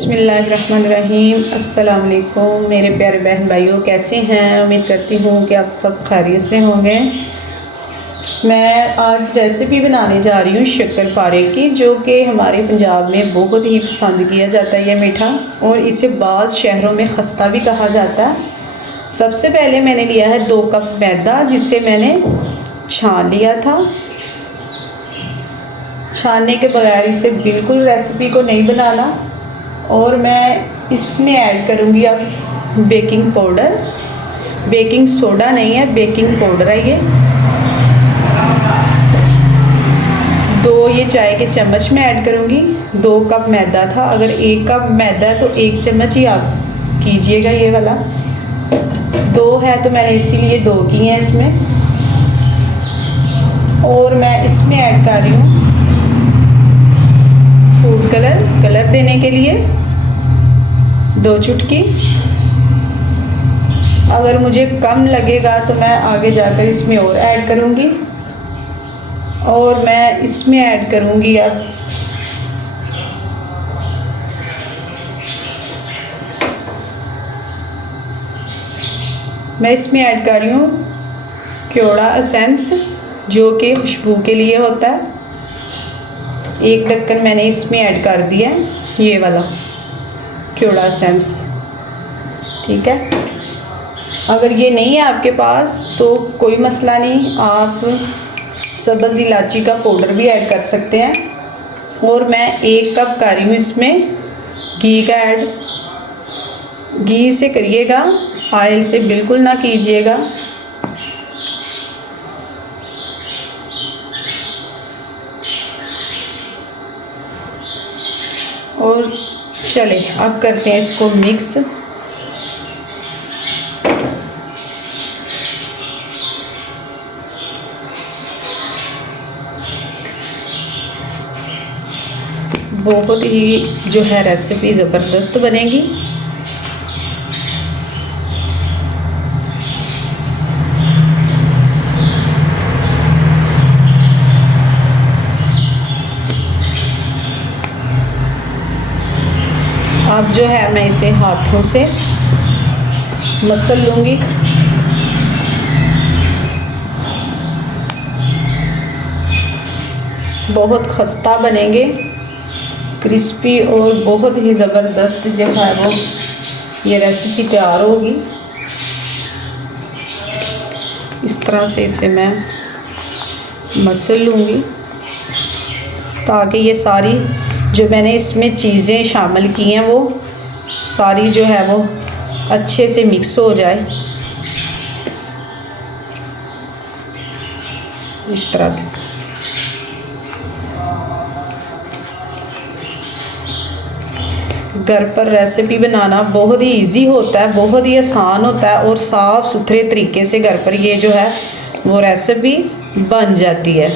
बिस्मिल्लाहिर्रहमानिर्रहीम। अस्सलाम वालेकुम मेरे प्यारे बहन भाइयों, कैसे हैं? उम्मीद करती हूँ कि आप सब खैरियत से होंगे। मैं आज रेसिपी बनाने जा रही हूँ शक्करपारे की, जो कि हमारे पंजाब में बहुत ही पसंद किया जाता है ये मीठा, और इसे बाज़ शहरों में खस्ता भी कहा जाता है। सबसे पहले मैंने लिया है 2 कप मैदा, जिसे मैंने छान लिया था। छानने के बगैर इसे बिल्कुल रेसिपी को नहीं बनाना। और मैं इसमें ऐड करूँगी अब बेकिंग पाउडर। बेकिंग सोडा नहीं है, बेकिंग पाउडर है ये। 2 ये चाय के चम्मच में ऐड करूँगी। 2 कप मैदा था, अगर 1 कप मैदा है तो 1 चम्मच ही आप कीजिएगा ये वाला। 2 है तो मैंने इसीलिए 2 की हैं इसमें। और मैं इसमें ऐड कर रही हूँ फूड कलर देने के लिए 2 चुटकी। अगर मुझे कम लगेगा तो मैं आगे जाकर इसमें और ऐड करूँगी। और मैं इसमें ऐड करूँगी अब मैं इसमें ऐड कर रही हूँ केवड़ा एसेंस, जो कि खुशबू के लिए होता है। 1 ढक्कन मैंने इसमें ऐड कर दिया है, ये वाला केवड़ा एसेंस, ठीक है। अगर ये नहीं है आपके पास तो कोई मसला नहीं, आप सब्ज़ इलायची का पाउडर भी ऐड कर सकते हैं। और मैं 1 कप कर रही हूँ इसमें घी का ऐड। घी से करिएगा, ऑयल से बिल्कुल ना कीजिएगा। और चले अब करते हैं इसको मिक्स। बहुत ही जो है रेसिपी ज़बरदस्त बनेगी। अब जो है मैं इसे हाथों से मसल लूँगी। बहुत खस्ता बनेंगे, क्रिस्पी, और बहुत ही ज़बरदस्त जो है वो ये रेसिपी तैयार होगी। इस तरह से इसे मैं मसल लूँगी, ताकि ये सारी जो मैंने इसमें चीज़ें शामिल की हैं वो सारी जो है वो अच्छे से मिक्स हो जाए। इस तरह से घर पर रेसिपी बनाना बहुत ही इजी होता है, बहुत ही आसान होता है, और साफ़ सुथरे तरीके से घर पर ये जो है वो रेसिपी बन जाती है।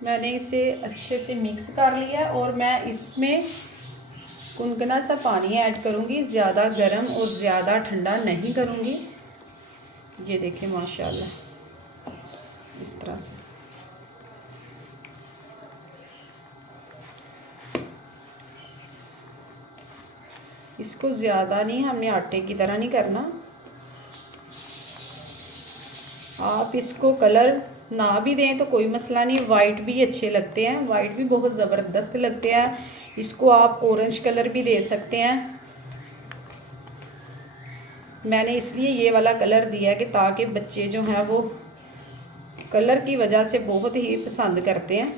मैंने इसे अच्छे से मिक्स कर लिया, और मैं इसमें गुनगुना सा पानी ऐड करूँगी। ज़्यादा गर्म और ज़्यादा ठंडा नहीं करूँगी। ये देखिए माशाल्लाह, इस तरह से। इसको ज़्यादा नहीं, हमने आटे की तरह नहीं करना। आप इसको कलर ना भी दें तो कोई मसला नहीं, वाइट भी अच्छे लगते हैं, वाइट भी बहुत ज़बरदस्त लगते हैं। इसको आप ऑरेंज कलर भी दे सकते हैं। मैंने इसलिए ये वाला कलर दिया कि ताकि बच्चे जो हैं वो कलर की वजह से बहुत ही पसंद करते हैं।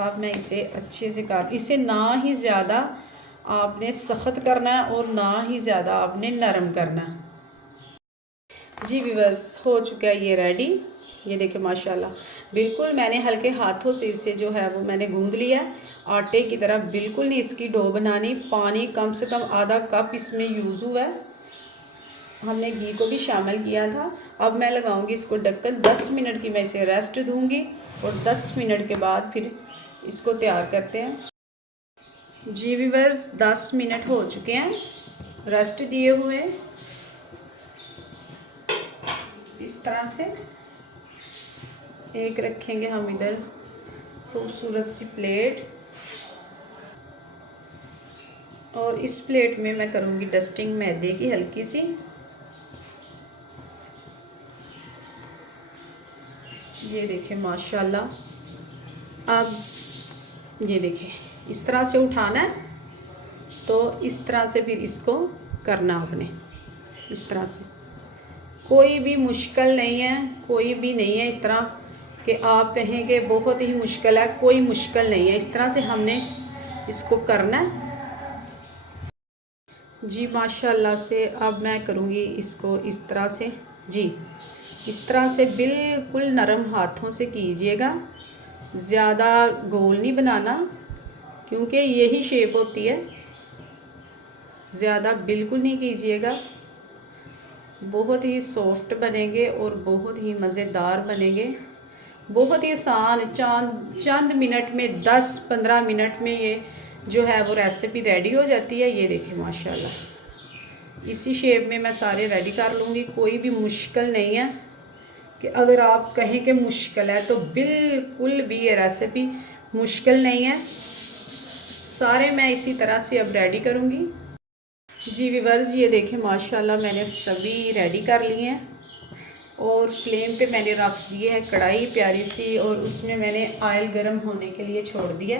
अब मैं इसे अच्छे से इसे ना ही ज़्यादा आपने सख्त करना है और ना ही ज़्यादा आपने नरम करना है। जी व्यूअर्स, हो चुका है ये रेडी। ये देखिए माशाल्लाह, बिल्कुल मैंने हल्के हाथों से इसे जो है वो मैंने गूंद लिया। आटे की तरह बिल्कुल नहीं इसकी डो बनानी। पानी कम से कम आधा कप इसमें यूज़ हुआ है। हमने घी को भी शामिल किया था। अब मैं लगाऊंगी इसको ढक्कन। 10 मिनट की मैं इसे रेस्ट दूंगी, और 10 मिनट के बाद फिर इसको तैयार करते हैं। जी व्यूअर्स, 10 मिनट हो चुके हैं रेस्ट दिए हुए। इस तरह से एक रखेंगे हम इधर खूबसूरत सी प्लेट, और इस प्लेट में मैं करूँगी डस्टिंग मैदे की हल्की सी। ये देखें माशाल्लाह। अब ये देखें इस तरह से उठाना है, तो इस तरह से फिर इसको करना आपने, इस तरह से। कोई भी मुश्किल नहीं है, कोई भी नहीं है इस तरह कि आप कहें कि बहुत ही मुश्किल है, कोई मुश्किल नहीं है। इस तरह से हमने इसको करना है जी माशाल्लाह से। अब मैं करूँगी इसको इस तरह से जी, इस तरह से बिल्कुल नरम हाथों से कीजिएगा, ज़्यादा गोल नहीं बनाना क्योंकि यही शेप होती है। ज़्यादा बिल्कुल नहीं कीजिएगा, बहुत ही सॉफ्ट बनेंगे और बहुत ही मज़ेदार बनेंगे। बहुत ही आसान, चंद मिनट में 10-15 मिनट में ये जो है वो रेसिपी रेडी हो जाती है। ये देखें माशाल्लाह, इसी शेप में मैं सारे रेडी कर लूँगी। कोई भी मुश्किल नहीं है कि अगर आप कहें कि मुश्किल है, तो बिल्कुल भी ये रेसिपी मुश्किल नहीं है। सारे मैं इसी तरह से अब रेडी करूँगी जी व्यूअर्स। ये देखें माशाल्लाह मैंने सभी रेडी कर लिए हैं, और फ्लेम पे मैंने रख दिए है कढ़ाई प्यारी सी, और उसमें मैंने ऑयल गरम होने के लिए छोड़ दिया।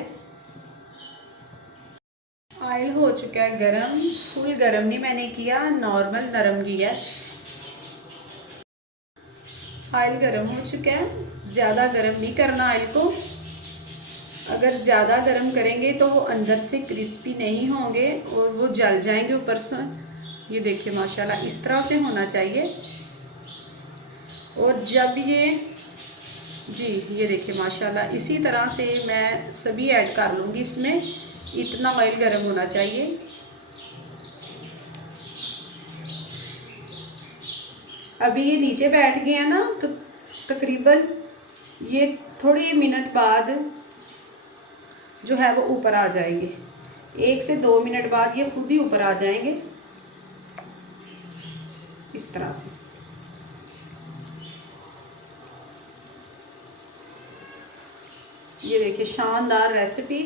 ऑयल हो चुका है गरम, फुल गरम नहीं मैंने किया, नॉर्मल नरम किया है। ऑयल गरम हो चुका है, ज़्यादा गरम नहीं करना ऑयल को। अगर ज़्यादा गरम करेंगे तो वो अंदर से क्रिस्पी नहीं होंगे और वो जल जाएंगे ऊपर से। ये देखिए माशाल्लाह इस तरह से होना चाहिए। और जब ये जी ये देखिए माशाल्लाह इसी तरह से मैं सभी ऐड कर लूँगी इसमें। इतना ऑयल गर्म होना चाहिए। अभी ये नीचे बैठ गए हैं ना, तो तकरीबन ये थोड़ी मिनट बाद जो है वो ऊपर आ जाएंगे। 1 से 2 मिनट बाद ये खुद ही ऊपर आ जाएंगे इस तरह से। ये देखिए शानदार रेसिपी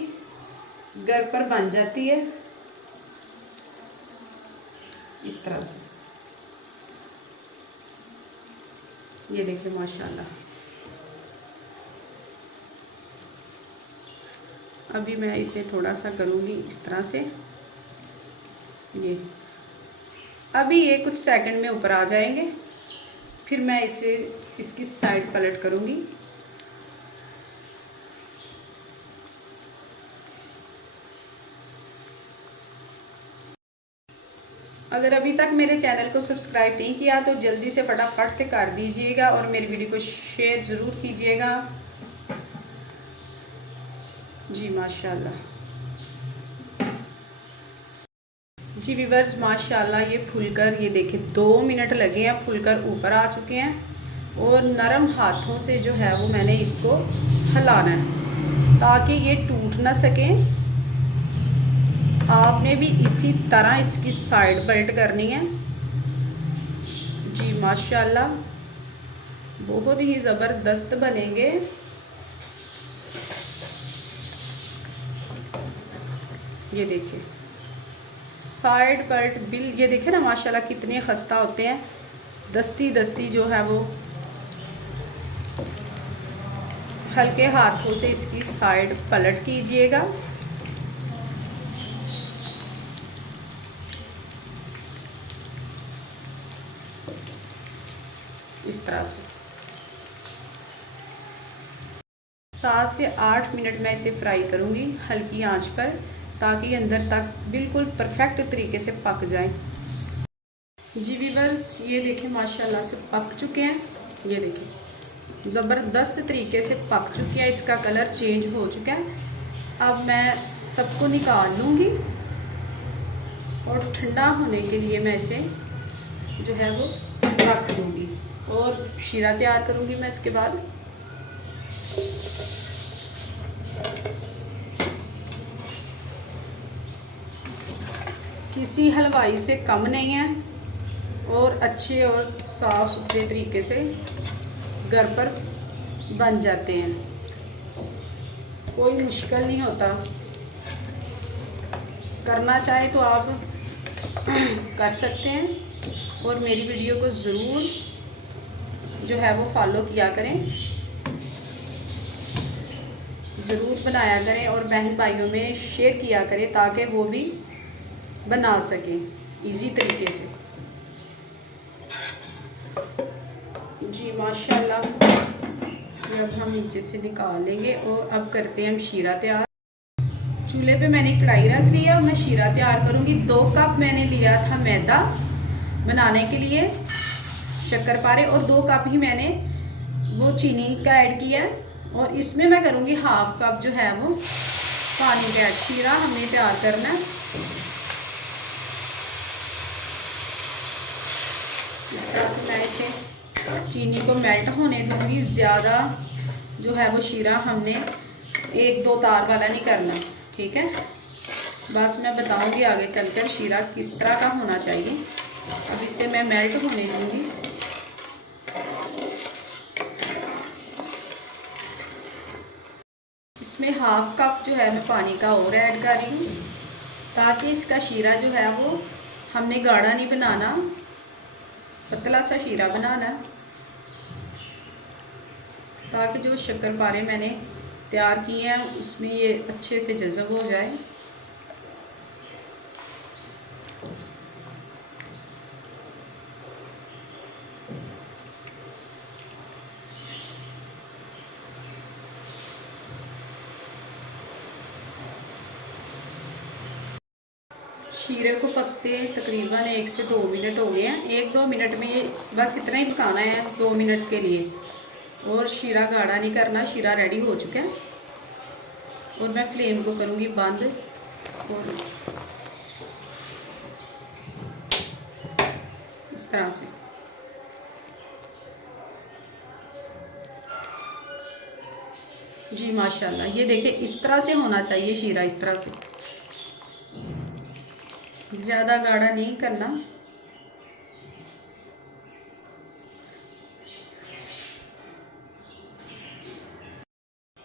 घर पर बन जाती है इस तरह से। ये देखिए माशाल्लाह। अभी मैं इसे थोड़ा सा करूँगी इस तरह से। ये अभी ये कुछ सेकंड में ऊपर आ जाएंगे, फिर मैं इसे इसकी साइड पलट करूँगी। अगर अभी तक मेरे चैनल को सब्सक्राइब नहीं किया तो जल्दी से फटाफट से कर दीजिएगा, और मेरी वीडियो को शेयर ज़रूर कीजिएगा जी माशाल्लाह। जी व्यूअर्स माशाल्लाह ये फुलकर, ये देखिए 2 मिनट लगे हैं, फुलकर ऊपर आ चुके हैं। और नरम हाथों से जो है वो मैंने इसको हिलाना है ताकि ये टूट ना सके। आपने भी इसी तरह इसकी साइड पलट करनी है जी माशाल्लाह। बहुत ही ज़बरदस्त बनेंगे। ये देखिए साइड पलट बिल, ये देखे ना माशाल्लाह कितने खस्ता होते हैं। दस्ती दस्ती जो है वो हल्के हाथों से इसकी साइड पलट कीजिएगा। इस तरह से 7 से 8 मिनट मैं इसे फ्राई करूँगी हल्की आंच पर, ताकि अंदर तक बिल्कुल परफेक्ट तरीके से पक जाए जी व्यूअर्स। ये देखें माशाल्लाह से पक चुके हैं। ये देखें ज़बरदस्त तरीके से पक चुके हैं, इसका कलर चेंज हो चुका है। अब मैं सबको निकाल लूँगी और ठंडा होने के लिए मैं इसे जो है वो रख दूँगी, और शीरा तैयार करूँगी मैं इसके बाद। किसी हलवाई से कम नहीं है, और अच्छे और साफ़ सुथरे तरीके से घर पर बन जाते हैं। कोई मुश्किल नहीं होता, करना चाहे तो आप कर सकते हैं। और मेरी वीडियो को ज़रूर जो है वो फॉलो किया करें, ज़रूर बनाया करें और बहन भाइयों में शेयर किया करें ताकि वो भी बना सकें इजी तरीके से। जी माशाल्लाह, अब हम नीचे से निकाल लेंगे और अब करते हैं हम शीरा तैयार। चूल्हे पे मैंने कढ़ाई रख दी है और मैं शीरा तैयार करूँगी। 2 कप मैंने लिया था मैदा बनाने के लिए, शक्करपारे, और 2 कप ही मैंने वो चीनी का ऐड किया है। और इसमें मैं करूँगी 1/2 कप जो है वो पानी का ऐड। शीरा हमने तैयार करना है। इस तरह से मैं इसे चीनी को मेल्ट होने दूँगी। ज़्यादा जो है वो शीरा हमने 1-2 तार वाला नहीं करना, ठीक है। बस मैं बताऊंगी आगे चलकर शीरा किस तरह का होना चाहिए। अब इसे मैं मेल्ट होने दूंगी। इसमें 1/2 कप जो है मैं पानी का और ऐड कर रही हूँ ताकि इसका शीरा जो है वो हमने गाढ़ा नहीं बनाना, पतला सा शीरा बनाना है, ताकि जो शक्करपारे मैंने तैयार किए हैं उसमें ये अच्छे से जज़ब हो जाए। शीरे को पकते तकरीबन 1 से 2 मिनट हो गए हैं। 1-2 मिनट में ये बस इतना ही पकाना है, 2 मिनट के लिए। और शीरा गाढ़ा नहीं करना, शीरा रेडी हो चुका है। और मैं फ्लेम को करूँगी बंद और इस तरह से। जी माशाल्लाह, ये देखिए इस तरह से होना चाहिए शीरा, इस तरह से, ज़्यादा गाढ़ा नहीं करना।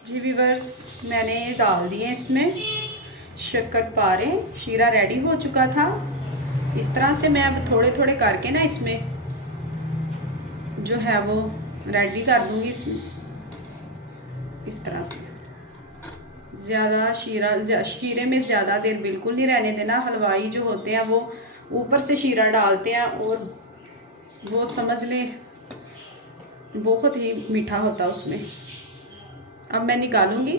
जी व्यूअर्स, मैंने डाल दिए इसमें शक्करपारे। शीरा रेडी हो चुका था। इस तरह से मैं अब थोड़े थोड़े करके ना इसमें जो है वो रेडी कर दूँगी इसमें, इस तरह से। ज़्यादा शीरे में ज़्यादा देर बिल्कुल नहीं रहने देना। हलवाई जो होते हैं वो ऊपर से शीरा डालते हैं और वो समझ लें बहुत ही मीठा होता है उसमें। अब मैं निकालूंगी।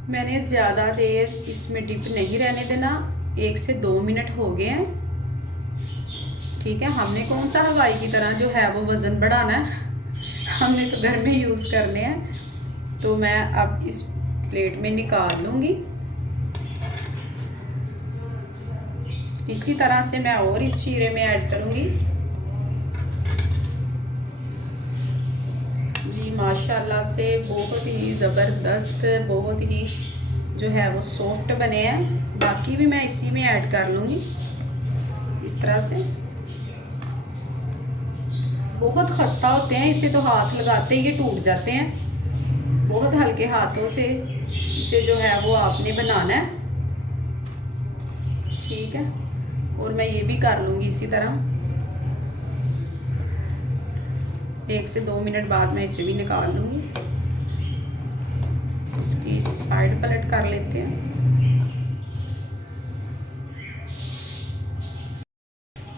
मैंने ज़्यादा देर इसमें डिप नहीं रहने देना, 1 से 2 मिनट हो गए हैं, ठीक है। हमने कौन सा हलवाई की तरह जो है वो वज़न बढ़ाना है, हमने तो घर में यूज़ करने हैं। तो मैं अब इस प्लेट में निकाल लूँगी। इसी तरह से मैं और इस शीरे में ऐड करूँगी। जी माशाल्लाह से बहुत ही ज़बरदस्त, बहुत ही जो है वो सॉफ्ट बने हैं। बाकी भी मैं इसी में ऐड कर लूँगी इस तरह से। बहुत खस्ता होते हैं, इसे तो हाथ लगाते ही ये टूट जाते हैं। बहुत हल्के हाथों से इसे जो है वो आपने बनाना है, ठीक है। और मैं ये भी कर लूँगी इसी तरह। 1 से 2 मिनट बाद मैं इसे भी निकाल लूँगी। इसकी साइड पलट कर लेते हैं।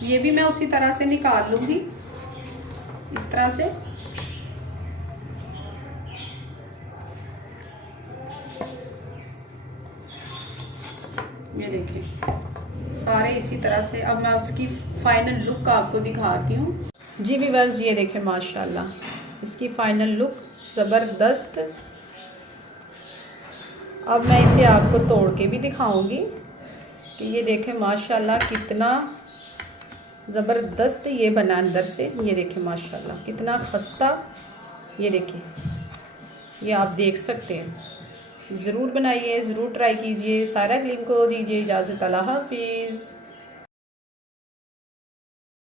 ये भी मैं उसी तरह से निकाल लूँगी, इस तरह से। ये देखें सारे इसी तरह से। अब मैं उसकी फाइनल लुक आपको दिखाती हूँ। जी व्यूअर्स, ये देखें माशाल्लाह इसकी फाइनल लुक ज़बरदस्त। अब मैं इसे आपको तोड़ के भी दिखाऊंगी कि ये देखें माशाल्लाह कितना ज़बरदस्त ये बना अंदर से। ये देखें माशाल्लाह कितना खस्ता। ये देखिए, ये आप देख सकते हैं। ज़रूर बनाइए, ज़रूर ट्राई कीजिए। सारा क्लीम को दीजिए इजाज़त। अल्लाह हाफिज़।